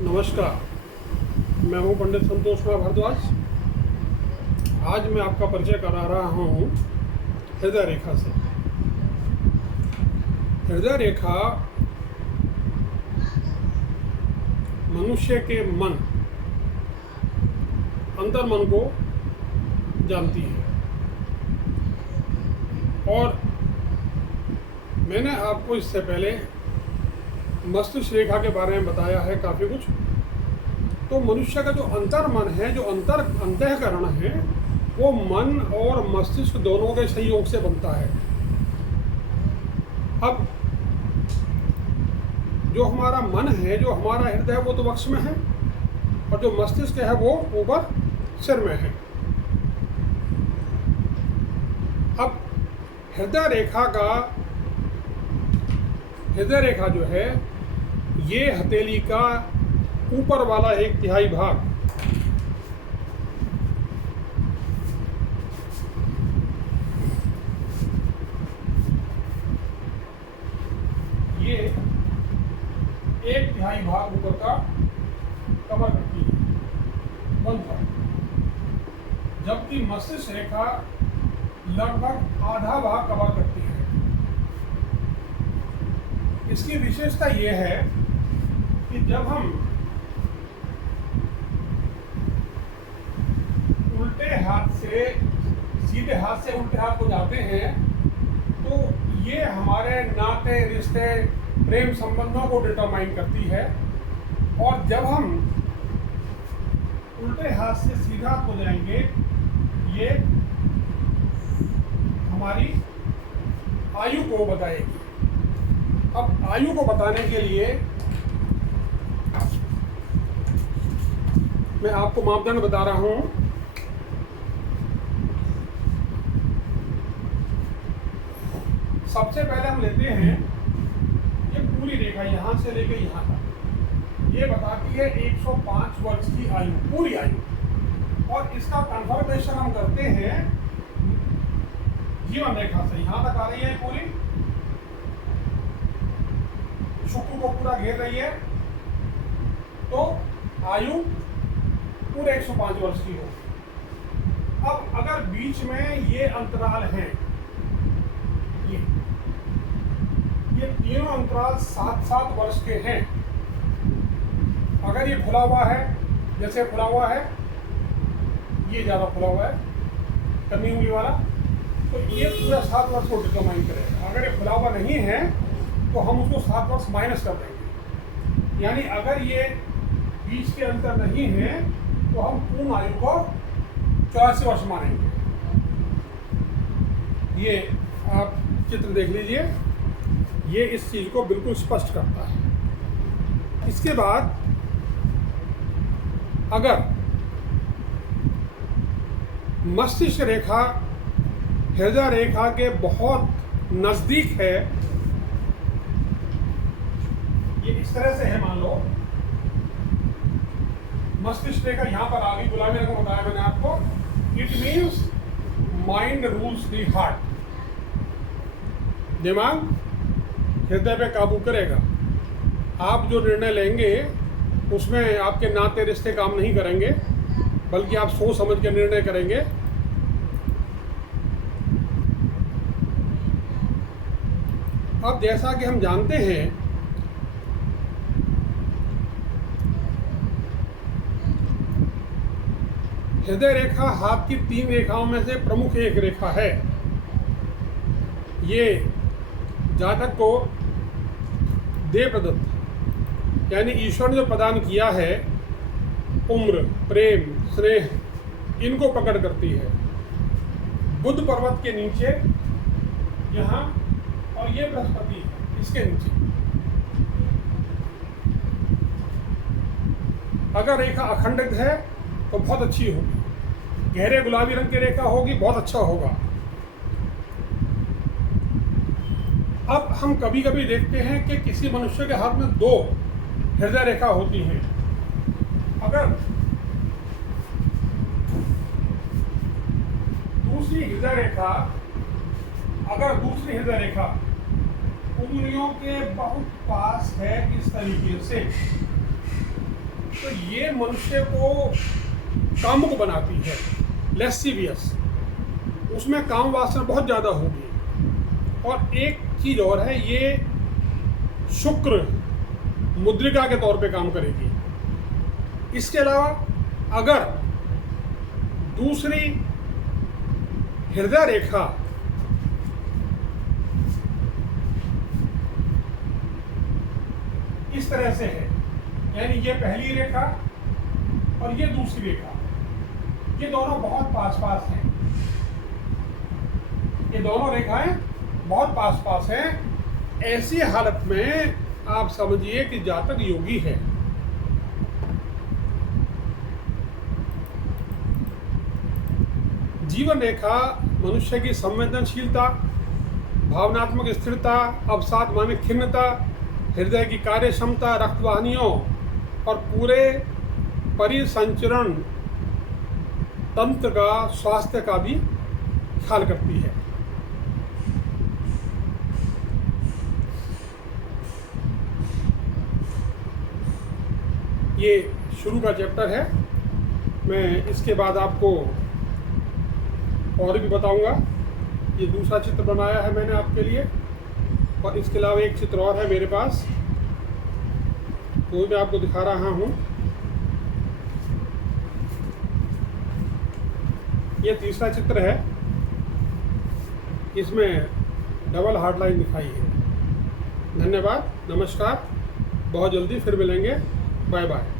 नमस्कार, मैं हूं पंडित संतोष कुमार भारद्वाज। आज मैं आपका परिचय करा रहा हूं हृदय रेखा से। हृदय रेखा मनुष्य के मन, अंतर्मन को जानती है। और मैंने आपको इससे पहले मस्तिष्क रेखा के बारे में बताया है काफ़ी कुछ। तो मनुष्य का जो अंतर्मन है, जो अंतःकरण है, वो मन और मस्तिष्क दोनों के संयोग से बनता है। अब जो हमारा मन है, जो हमारा हृदय है, वो तो वक्ष में है, और जो मस्तिष्क है वो ऊपर सिर में है। अब हृदय रेखा जो है, ये हथेली का ऊपर वाला 1/3 भाग, ये 1/3 भाग ऊपर का कवर करती है, 1/3, जबकि मस्तिष्क रेखा लगभग आधा भाग कवर करती है। इसकी विशेषता ये है कि जब हम उल्टे हाथ से सीधे हाथ से उल्टे हाथ को जाते हैं, तो ये हमारे नाते, रिश्ते, प्रेम संबंधों को डिटरमाइन करती है। और जब हम उल्टे हाथ से सीधा हाथ को जाएंगे, ये हमारी आयु को बताएगी। अब आयु को बताने के लिए मैं आपको मापदंड बता रहा हूं। सबसे पहले हम लेते हैं ये पूरी रेखा, यहां से लेके यहां तक, ये बताती है 105 वर्ष की आयु, पूरी आयु। और इसका कन्फर्मेशन हम करते हैं जीवन रेखा से। यहां तक आ रही है पूरी, शुक्र को पूरा घेर रही है, तो आयु पूरे 105 वर्ष की हो। अब अगर बीच में ये अंतराल हैं, ये तीनों अंतराल 7-7 वर्ष के हैं, अगर ये खुला हुआ है, जैसे खुला हुआ है, ये ज़्यादा खुला हुआ है कमी उंगली वाला, तो ये पूरा 7 वर्ष को डिटरमाइन करेगा। अगर ये खुला हुआ नहीं है तो हम उसको 7 वर्ष माइनस कर देंगे। यानी अगर ये बीच के अंतर नहीं है तो हम पूर्ण आयु को 84 वर्ष मानेंगे। ये आप चित्र देख लीजिए, ये इस चीज को बिल्कुल स्पष्ट करता है। इसके बाद अगर मस्तिष्क रेखा हृदय रेखा के बहुत नजदीक है, ये इस तरह से है, मान लो मस्तिष्क रेखा यहां पर आ गई, गुलाबी रंग में बताया मैंने आपको, it means mind rules the heart. दिमाग हृदय पे काबू करेगा। आप जो निर्णय लेंगे उसमें आपके नाते रिश्ते काम नहीं करेंगे, बल्कि आप सोच समझ के निर्णय करेंगे। अब जैसा कि हम जानते हैं, हृदय रेखा हाथ की 3 रेखाओं में से प्रमुख एक रेखा है। ये जातक को देव प्रदत्त, यानी ईश्वर ने जो प्रदान किया है, उम्र, प्रेम, स्नेह, इनको पकड़ करती है। बुद्ध पर्वत के नीचे यहाँ, और ये बृहस्पति इसके नीचे। अगर रेखा अखंडित है तो बहुत अच्छी होगी, गहरे गुलाबी रंग की रेखा होगी, बहुत अच्छा होगा। अब हम कभी कभी देखते हैं कि किसी मनुष्य के हाथ में 2 हृदय रेखा होती हैं। अगर दूसरी हृदय रेखा उंगलियों के बहुत पास है, इस तरीके से, तो ये मनुष्य को कामुक बनाती है, लेस्सीवियस, उसमें काम वासना बहुत ज़्यादा होगी। और एक चीज़ और है, ये शुक्र मुद्रिका के तौर पे काम करेगी। इसके अलावा अगर दूसरी हृदय रेखा इस तरह से है, यानी ये पहली रेखा और ये दूसरी रेखा, ये दोनों बहुत पास पास हैं, ये दोनों रेखाएं बहुत पास पास हैं, ऐसी हालत में आप समझिए कि जातक योगी है। जीवन रेखा मनुष्य की संवेदनशीलता, भावनात्मक स्थिरता, अवसाद माने खिन्नता, हृदय की कार्य क्षमता, रक्तवाहिनियों और पूरे परिसंचरण तंत्र का, स्वास्थ्य का भी ख्याल करती है। ये शुरू का चैप्टर है, मैं इसके बाद आपको और भी बताऊंगा। ये दूसरा चित्र बनाया है मैंने आपके लिए, और इसके अलावा एक चित्र और है मेरे पास, वो मैं आपको दिखा रहा हूँ। ये तीसरा चित्र है, इसमें डबल हार्ट लाइन दिखाई है। धन्यवाद, नमस्कार, बहुत जल्दी फिर मिलेंगे, बाय बाय।